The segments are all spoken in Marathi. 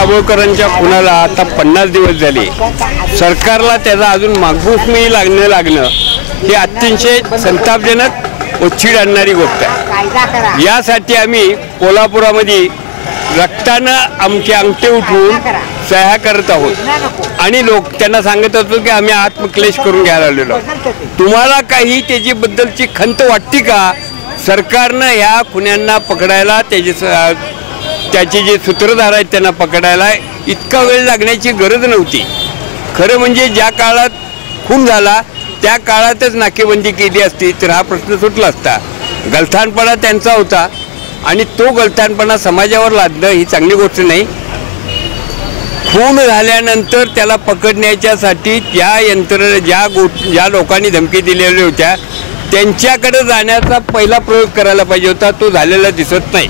दाभोळकरांच्या खुनाला आता 50 दिवस झाले। सरकारला त्याचा अजून मागूसही लागणं हे अतिशय संतापजनक व चीड आणणारी गोष्ट आहे। यासाठी आम्ही कोल्हापुरामध्ये रक्तानं आमचे अंगठे उठवून सह्या करत आहोत आणि लोक त्यांना सांगत होतो की आम्ही आत्मक्लेश करून घ्यायला आलेलो। तुम्हाला काही त्याची बद्दलची खंत वाटते का? सरकारनं ह्या खुन्यांना पकडायला त्याचे जे सूत्रधार आहेत त्यांना पकडायला इतका वेळ लागण्याची गरज नव्हती। खरं म्हणजे ज्या काळात खून झाला त्या काळातच नाकेबंदी केली असती तर हा प्रश्न सुटला असता। गलथानपणा त्यांचा होता आणि तो गलथानपणा समाजावर लादणं ही चांगली गोष्ट नाही। खून झाल्यानंतर त्याला पकडण्याच्यासाठी ज्या लोकांनी धमकी दिलेल्या होत्या त्यांच्याकडे जाण्याचा पहिला प्रयोग करायला पाहिजे होता, तो झालेला दिसत नाही।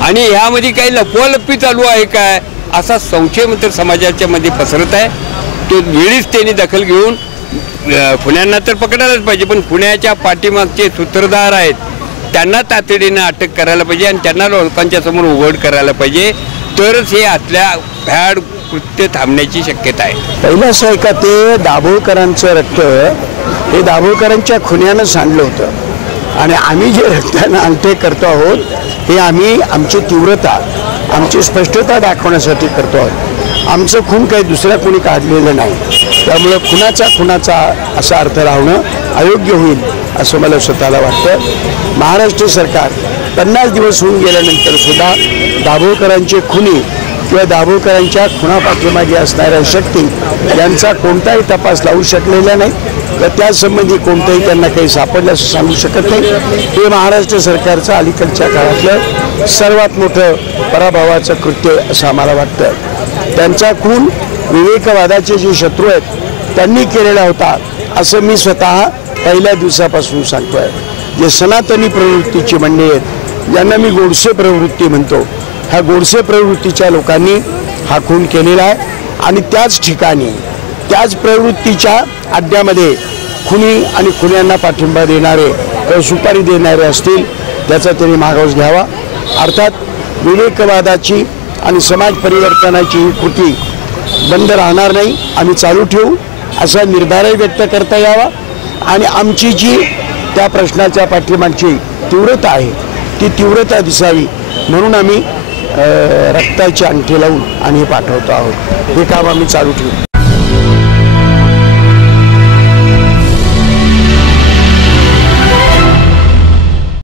आणि ह्यामध्ये काही लपवालपी चालू आहे काय असा संशय मात्र समाजाच्या मध्ये पसरत आहे। तो वेळीच त्यांनी दखल घेऊन खुन्यांना तर पकडायलाच पाहिजे, पण खुन्याच्या पाठीमागचे सूत्रधार आहेत त्यांना तातडीने अटक करायला पाहिजे आणि त्यांना लोकांच्या समोर उघड करायला पाहिजे, तरच हे आतल्या भ्याड कृत्य थांबण्याची शक्यता आहे। पहिलं असं आहे का ते दाभोळकरांचं रक्त हे दाभोळकरांच्या खुन्यानं सांडलं होतं आणि आम्ही जे रक्तानं अंगठे करतो आहोत हे आम्ही आमची तीव्रता आमची स्पष्टता दाखवण्यासाठी करतो आहोत। आमचं खून काही दुसऱ्या कोणी काढलेलं नाही, त्यामुळे खुनाचा असा अर्थ लावणं अयोग्य होईल असं मला स्वतःला वाटतं। महाराष्ट्र सरकार 50 दिवस होऊन गेल्यानंतर सुद्धा दाभोळकरांचे खुनी किंवा दाभोळकरांच्या खुनापाठीमागे असणाऱ्या शक्ती यांचा कोणताही तपास लावू शकलेला नाही व त्यासंबंधी कोणतंही त्यांना काही सापडलं असं सांगू शकत नाही। हे महाराष्ट्र सरकारचं अलीकडच्या काळातलं सर्वात मोठं पराभवाचं कृत्य असं आम्हाला वाटतं। त्यांचा खून विवेकवादाचे जे शत्रू आहेत त्यांनी केलेला होता असं मी स्वतः पहिल्या दिवसापासून सांगतोय। जे सनातनी प्रवृत्तीची मंडळी आहेत ज्यांना मी गोडसे प्रवृत्ती म्हणतो, ह्या गोडसे प्रवृत्तीच्या लोकांनी हा खून केलेला आहे आणि त्याच ठिकाणी त्याच प्रवृत्तीच्या अड्ड्यामध्ये खुनी आणि खुन्यांना पाठिंबा देणारे किंवा सुपारी देणारे असतील त्याचा त्यांनी मागोवा घ्यावा। अर्थात विवेकवादाची आणि समाज परिवर्तनाची ही कृती बंद राहणार नाही, आम्ही चालू ठेवू असा निर्धारही व्यक्त करता यावा आणि आमची जी त्या प्रश्नाच्या पाठीमागची तीव्रता आहे ती तीव्रता दिसावी म्हणून आम्ही रक्ताचे अंगठे लावून आणि पाठवतो आहोत। हे काम आम्ही चालू ठेवू।